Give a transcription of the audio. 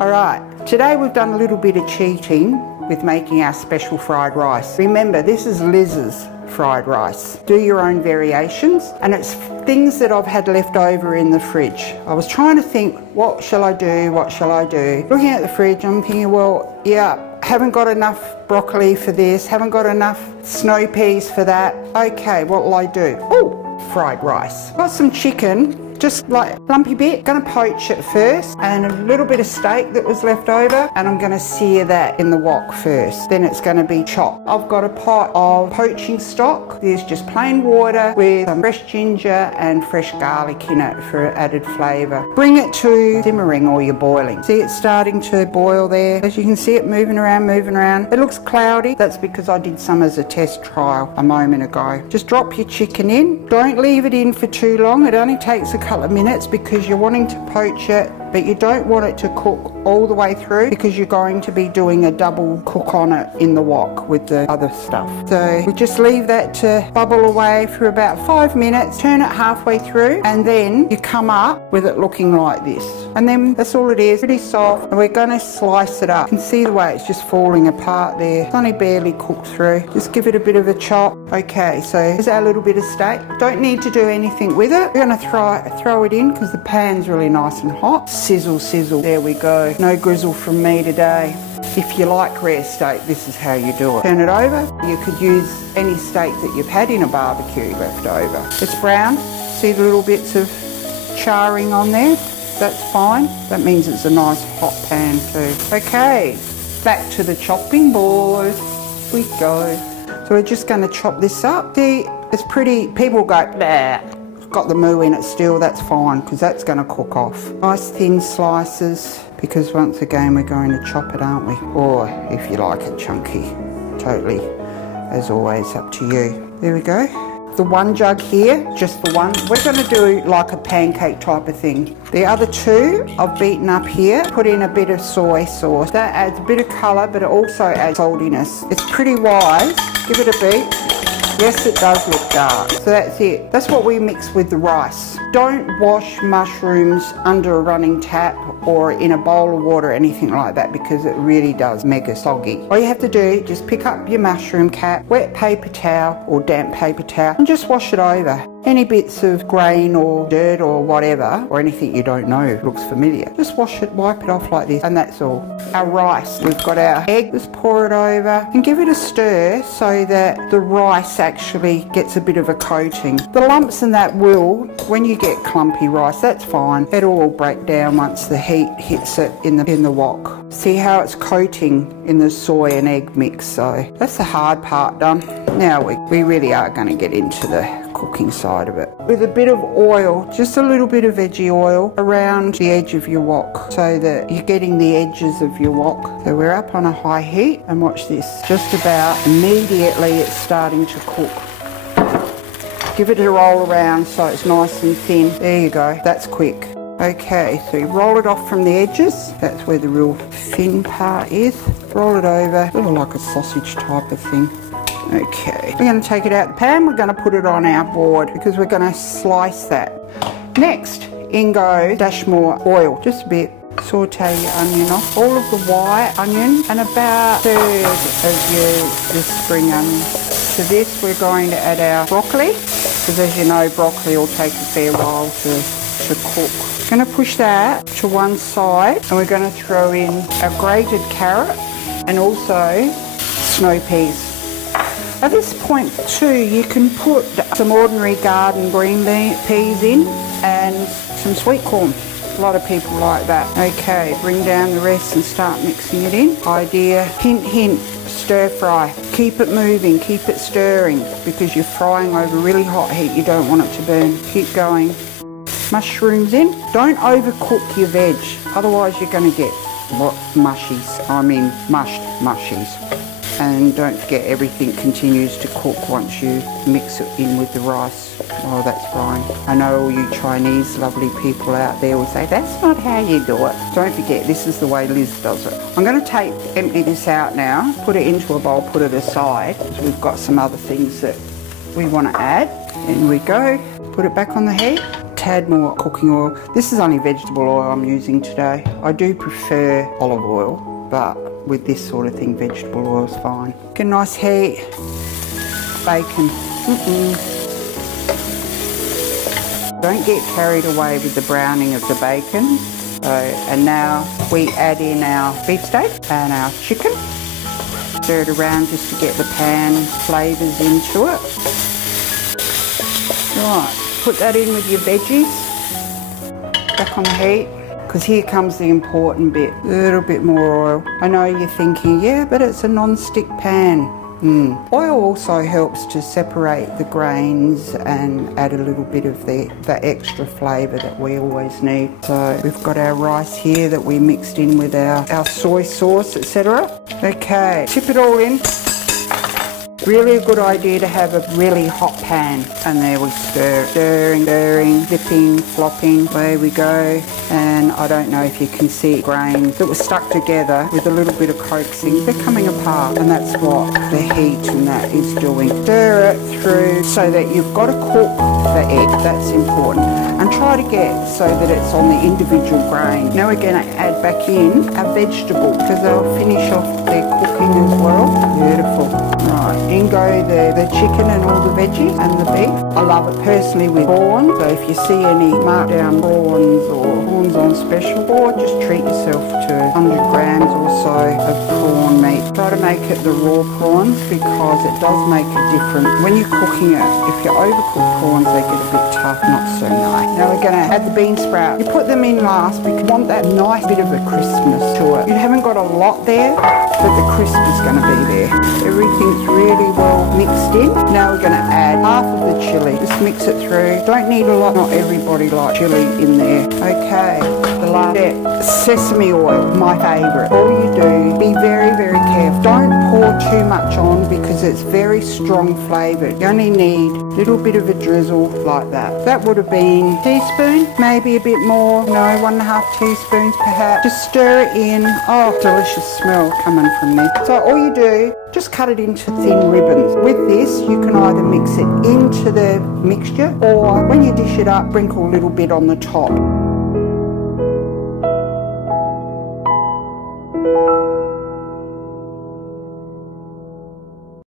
All right, today we've done a little bit of cheating with making our special fried rice. Remember, this is Liz's fried rice. Do your own variations, and it's things that I've had left over in the fridge. I was trying to think, what shall I do, what shall I do? Looking at the fridge, I'm thinking, well, yeah, haven't got enough broccoli for this, haven't got enough snow peas for that. Okay, what will I do? Oh, fried rice. Got some chicken, just like lumpy bit. Gonna poach it first, and a little bit of steak that was left over, and I'm gonna sear that in the wok first. Then it's gonna be chopped. I've got a pot of poaching stock. There's just plain water with some fresh ginger and fresh garlic in it for added flavour. Bring it to simmering or you're boiling. See it starting to boil there. As you can see it moving around, moving around. It looks cloudy. That's because I did some as a test trial a moment ago. Just drop your chicken in. Don't leave it in for too long. It only takes a couple of minutes because you're wanting to poach it, but you don't want it to cook all the way through because you're going to be doing a double cook on it in the wok with the other stuff. So we just leave that to bubble away for about 5 minutes, turn it halfway through, and then you come up with it looking like this. And then that's all it is, pretty soft, and we're going to slice it up. You can see the way it's just falling apart there. It's only barely cooked through. Just give it a bit of a chop. Okay, so here's our little bit of steak. Don't need to do anything with it. We're going to throw it in because the pan's really nice and hot. Sizzle, sizzle. There we go. No grizzle from me today. If you like rare steak, this is how you do it. Turn it over. You could use any steak that you've had in a barbecue left over. It's brown. See the little bits of charring on there? That's fine. That means it's a nice hot pan too. Okay, back to the chopping board we go. So we're just going to chop this up. See, it's pretty, people go, nah, got the moo in it still, that's fine, because that's going to cook off. Nice thin slices, because once again we're going to chop it, aren't we? Or if you like it chunky, totally, as always, up to you. There we go. The one jug here, just the one. We're going to do like a pancake type of thing. The other two I've beaten up here, put in a bit of soy sauce. That adds a bit of colour, but it also adds saltiness. It's pretty wise. Give it a beat. Yes, it does look dark. So that's it. That's what we mix with the rice. Don't wash mushrooms under a running tap or in a bowl of water or anything like that, because it really does mega soggy. All you have to do, just pick up your mushroom cap, wet paper towel or damp paper towel, and just wash it over. Any bits of grain or dirt or whatever, or anything you don't know looks familiar, just wash it, wipe it off like this, and that's all. Our rice, we've got our egg, just pour it over and give it a stir so that the rice actually gets a bit of a coating. The lumps and that will, when you get clumpy rice, that's fine. It'll all break down once the heat hits it in the wok. See how it's coating in the soy and egg mix, so that's the hard part done. Now we really are going to get into the cooking side of it. With a bit of oil, just a little bit of veggie oil around the edge of your wok so that you're getting the edges of your wok. So we're up on a high heat, and watch this. Just about immediately it's starting to cook. Give it a roll around so it's nice and thin. There you go, that's quick. Okay, so you roll it off from the edges. That's where the real thin part is. Roll it over, sort of like a sausage type of thing. Okay, we're going to take it out the pan. We're going to put it on our board because we're going to slice that. Next, in goes dash more oil, just a bit. Saute your onion off, all of the white onion and about a third of your spring onion. To this we're going to add our broccoli, because as you know broccoli will take a fair while to cook. We're going to push that to one side, and we're going to throw in a grated carrot and also snow peas. At this point too, you can put some ordinary garden green peas in and some sweet corn. A lot of people like that. Okay, bring down the rest and start mixing it in. Idea, hint, hint, stir fry. Keep it moving, keep it stirring, because you're frying over really hot heat. You don't want it to burn. Keep going. Mushrooms in. Don't overcook your veg, otherwise you're going to get mushed mushies. And don't forget, everything continues to cook once you mix it in with the rice. Oh, that's fine. I know all you Chinese lovely people out there will say, that's not how you do it. Don't forget, this is the way Liz does it. I'm going to empty this out now, put it into a bowl, put it aside, because we've got some other things that we want to add. In we go. Put it back on the heat. tad more cooking oil. This is only vegetable oil I'm using today. I do prefer olive oil, but with this sort of thing, vegetable oil is fine. Get a nice heat. Bacon. Don't get carried away with the browning of the bacon. So, and now we add in our beefsteak and our chicken. Stir it around just to get the pan flavours into it. Right, put that in with your veggies. Back on the heat. Because here comes the important bit. A little bit more oil. I know you're thinking, yeah, but it's a non-stick pan. Oil also helps to separate the grains and add a little bit of the extra flavour that we always need. So we've got our rice here that we mixed in with our soy sauce, etc. Okay, tip it all in. Really a good idea to have a really hot pan. And there we stir, stirring, dipping, flopping, away we go. And I don't know if you can see grains that were stuck together with a little bit of coaxing. They're coming apart, and that's what the heat and that is doing. Stir it through so that you've got to cook the egg, that's important. And try to get so that it's on the individual grain. Now we're going to add back in our vegetables because they'll finish off their cooking as well. Beautiful. Right, in go the chicken and all the veggies and the beef. I love it personally with prawns, so if you see any markdown prawns or prawns on special, or just treat yourself to 100 grams or so of prawn meat. Try to make it the raw prawns because it does make a difference. When you're cooking it, if you overcook prawns, they get a bit tough, not so nice. Now we're going to add the bean sprouts. You put them in last because you want that nice bit of a crispness to it. You haven't got a lot there, but the crisp is going to be there. Everything's really well mixed in. Now we're going to add half of the chilli. Just mix it through. Don't need a lot. Not everybody likes chilli in there. Okay, the last bit. Sesame oil, my favourite. All you do, be very, very careful. Don't pour too much on because it's very strong flavoured. You only need a little bit of a drizzle like that. That would have been a teaspoon, maybe a bit more. No, 1.5 teaspoons perhaps. Just stir it in. Oh, delicious smell coming from this. So all you do, just cut it into thin ribbons. With this, you can either mix it into the mixture or when you dish it up, sprinkle a little bit on the top.